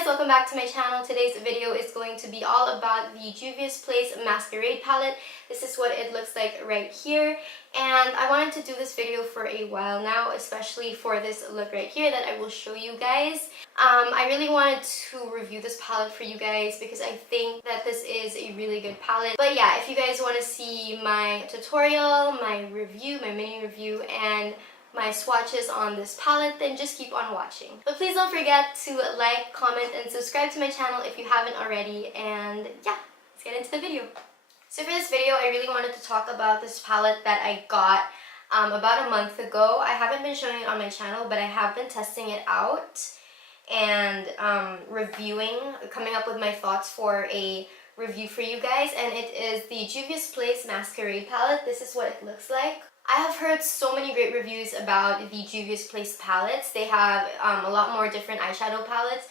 guys, welcome back to my channel. Today's video is going to be all about the Juvia's Place Masquerade palette. This is what it looks like right here, and I wanted to do this video for a while now, especially for this look right here that I will show you guys. I really wanted to review this palette for you guys because I think that this is a really good palette. But yeah, if you guys want to see my tutorial, my review, my mini review, and my swatches on this palette, then just keep on watching. But please don't forget to like, comment, and subscribe to my channel if you haven't already. And yeah, let's get into the video. So for this video, I really wanted to talk about this palette that I got about a month ago. I haven't been showing it on my channel, but I have been testing it out and reviewing, coming up with my thoughts for a review for you guys. And it is the Juvia's Place Masquerade palette. This is what it looks like. I have heard so many great reviews about the Juvia's Place palettes. They have a lot more different eyeshadow palettes,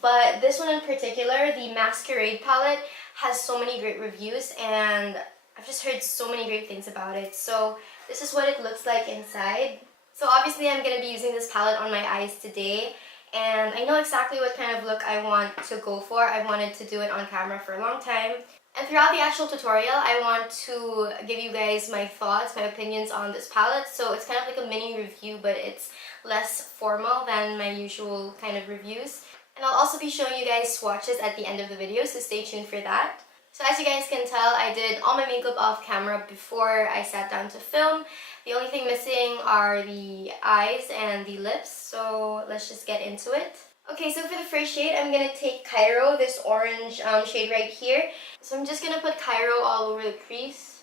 but this one in particular, the Masquerade palette, has so many great reviews, and I've just heard so many great things about it. So this is what it looks like inside. So obviously I'm going to be using this palette on my eyes today, and I know exactly what kind of look I want to go for. I wanted to do it on camera for a long time. And throughout the actual tutorial, I want to give you guys my thoughts, my opinions on this palette. So it's kind of like a mini review, but it's less formal than my usual kind of reviews. And I'll also be showing you guys swatches at the end of the video, so stay tuned for that. So as you guys can tell, I did all my makeup off camera before I sat down to film. The only thing missing are the eyes and the lips, so let's just get into it. Okay, so for the first shade, I'm going to take Cairo, this orange shade right here. So I'm just going to put Cairo all over the crease.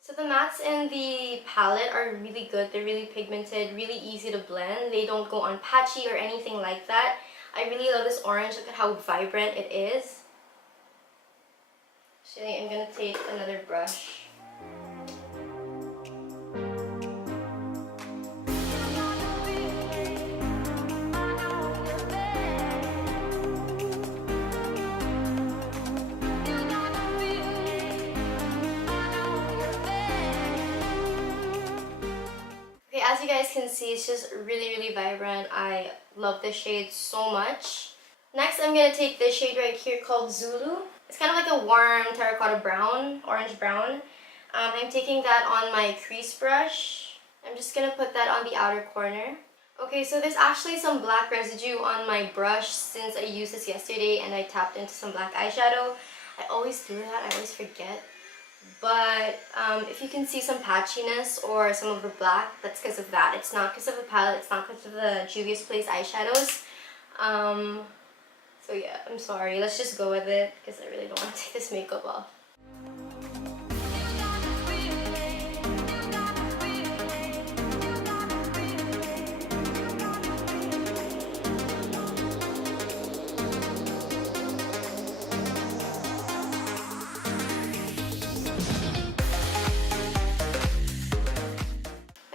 So the mattes in the palette are really good. They're really pigmented, really easy to blend. They don't go on patchy or anything like that. I really love this orange. Look at how vibrant it is. So I'm going to take another brush. As you guys can see, it's just really vibrant. I love this shade so much. Next, I'm going to take this shade right here called Zulu. It's kind of like a warm terracotta brown, orange brown. I'm taking that on my crease brush. I'm just going to put that on the outer corner. Okay, so there's actually some black residue on my brush since I used this yesterday and I tapped into some black eyeshadow. I always do that, I always forget. But if you can see some patchiness or some of the black, that's because of that. It's not because of the palette, it's not because of the Juvia's Place eyeshadows. So yeah, I'm sorry. Let's just go with it because I really don't want to take this makeup off.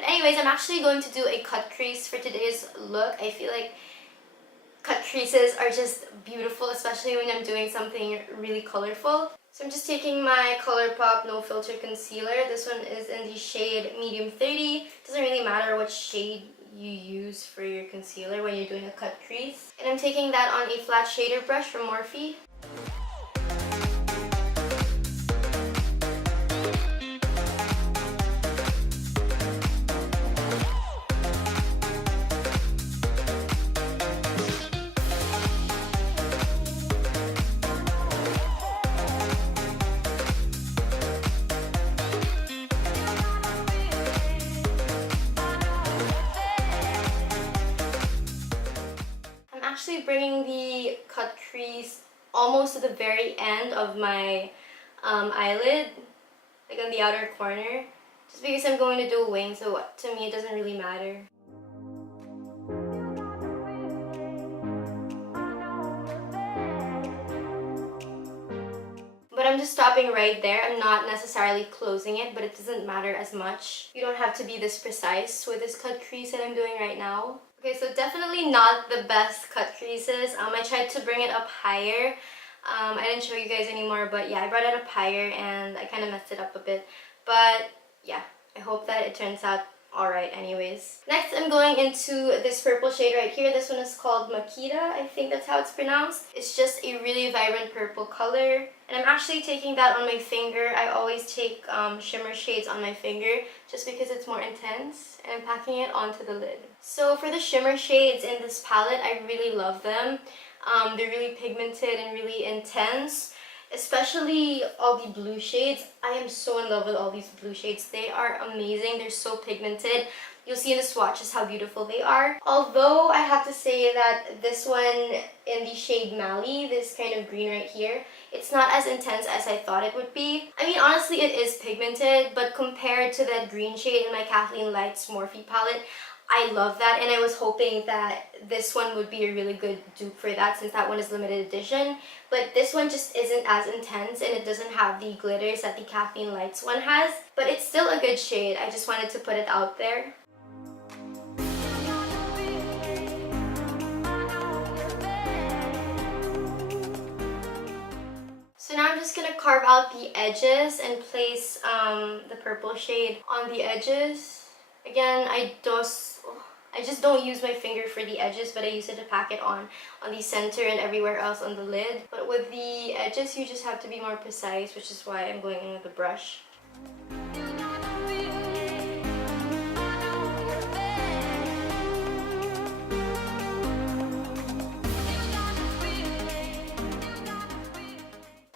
Anyways, I'm actually going to do a cut crease for today's look. I feel like cut creases are just beautiful, especially when I'm doing something really colorful. So I'm just taking my ColourPop No Filter Concealer. This one is in the shade Medium 30. It doesn't really matter what shade you use for your concealer when you're doing a cut crease. And I'm taking that on a flat shader brush from Morphe. Actually bringing the cut crease almost to the very end of my eyelid, like on the outer corner, just because I'm going to do a wing, so to me it doesn't really matter. But I'm just stopping right there. I'm not necessarily closing it, but it doesn't matter as much. You don't have to be this precise with this cut crease that I'm doing right now. Okay, so definitely not the best cut creases. I tried to bring it up higher. I didn't show you guys anymore, but yeah, I brought it up higher and I kind of messed it up a bit. But yeah, I hope that it turns out alright anyways. Next, I'm going into this purple shade right here. This one is called Makita. I think that's how it's pronounced. It's just a really vibrant purple color. And I'm actually taking that on my finger. I always take shimmer shades on my finger just because it's more intense. And I'm packing it onto the lid. So for the shimmer shades in this palette, I really love them. They're really pigmented and really intense. Especially all the blue shades. I am so in love with all these blue shades. They are amazing. They're so pigmented. You'll see in the swatches how beautiful they are. Although I have to say that this one in the shade Mali, this kind of green right here, it's not as intense as I thought it would be. I mean, honestly, it is pigmented, but compared to that green shade in my Kathleen Lights Morphe palette, I love that, and I was hoping that this one would be a really good dupe for that since that one is limited edition. But this one just isn't as intense, and it doesn't have the glitters that the Kathleen Lights one has. But it's still a good shade. I just wanted to put it out there. So now I'm just going to carve out the edges and place the purple shade on the edges. Again, I just don't use my finger for the edges, but I use it to pack it on the center and everywhere else on the lid. But with the edges, you just have to be more precise, which is why I'm going in with a brush.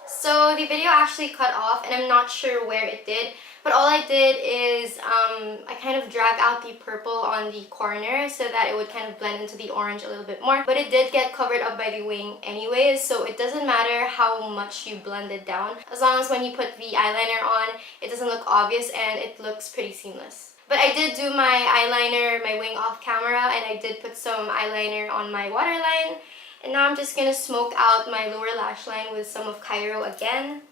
So the video actually cut off, and I'm not sure where it did. But all I did is I kind of dragged out the purple on the corner so that it would kind of blend into the orange a little bit more. But it did get covered up by the wing anyways, so it doesn't matter how much you blend it down. As long as when you put the eyeliner on, it doesn't look obvious and it looks pretty seamless. But I did do my eyeliner, my wing off camera, and I did put some eyeliner on my waterline. And now I'm just going to smoke out my lower lash line with some of Cairo again.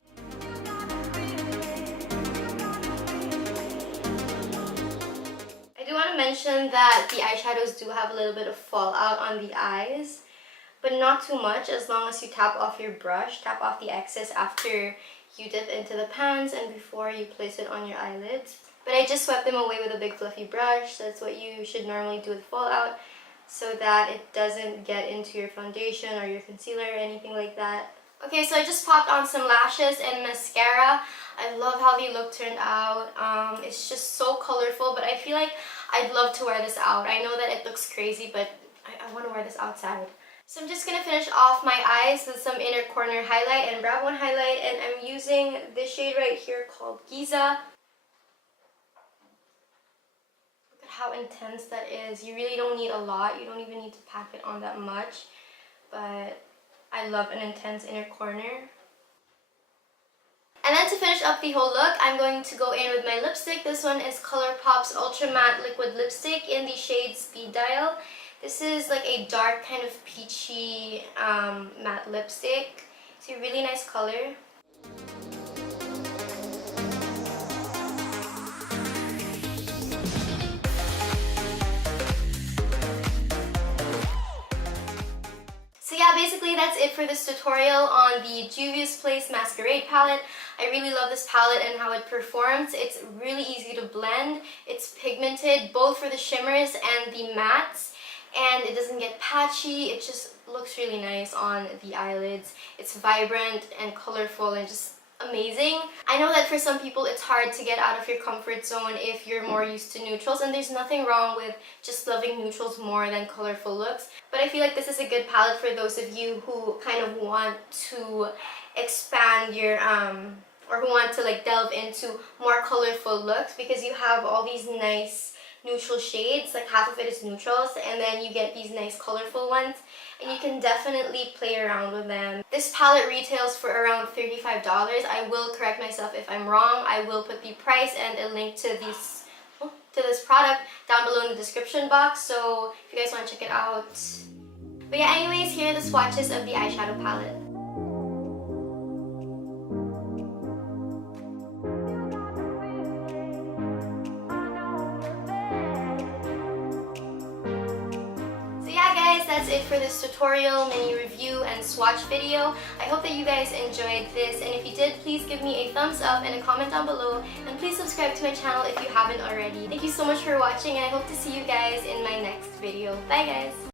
I want to mention that the eyeshadows do have a little bit of fallout on the eyes, but not too much. As long as you tap off your brush, tap off the excess after you dip into the pans and before you place it on your eyelids. But I just swept them away with a big fluffy brush. That's what you should normally do with fallout, so that it doesn't get into your foundation or your concealer or anything like that. Okay, so I just popped on some lashes and mascara. I love how the look turned out. It's just so colorful, but I feel like I'd love to wear this out. I know that it looks crazy, but I want to wear this outside. So I'm just going to finish off my eyes with some inner corner highlight and brow bone highlight, and I'm using this shade right here called Giza. Look at how intense that is. You really don't need a lot. You don't even need to pack it on that much, but I love an intense inner corner. And then to finish up the whole look, I'm going to go in with my lipstick. This one is ColourPop's Ultra Matte Liquid Lipstick in the shade Speed Dial. This is like a dark kind of peachy matte lipstick. It's a really nice color. So yeah, basically that's it for this tutorial on the Juvia's Place Masquerade palette. I really love this palette and how it performs. It's really easy to blend. It's pigmented both for the shimmers and the mattes, and it doesn't get patchy. It just looks really nice on the eyelids. It's vibrant and colorful and just amazing. I know that for some people it's hard to get out of your comfort zone if you're more used to neutrals, and there's nothing wrong with just loving neutrals more than colorful looks. But I feel like this is a good palette for those of you who kind of want to expand your or who want to like delve into more colorful looks, because you have all these nice neutral shades, like half of it is neutrals, and then you get these nice colorful ones, and you can definitely play around with them. This palette retails for around $35. I will correct myself if I'm wrong. I will put the price and a link to this product down below in the description box, so if you guys want to check it out. But yeah, anyways, here are the swatches of the eyeshadow palette. that's it for this tutorial, mini review, and swatch video. I hope that you guys enjoyed this, and if you did, please give me a thumbs up and a comment down below, and please subscribe to my channel if you haven't already. Thank you so much for watching, and I hope to see you guys in my next video. Bye guys!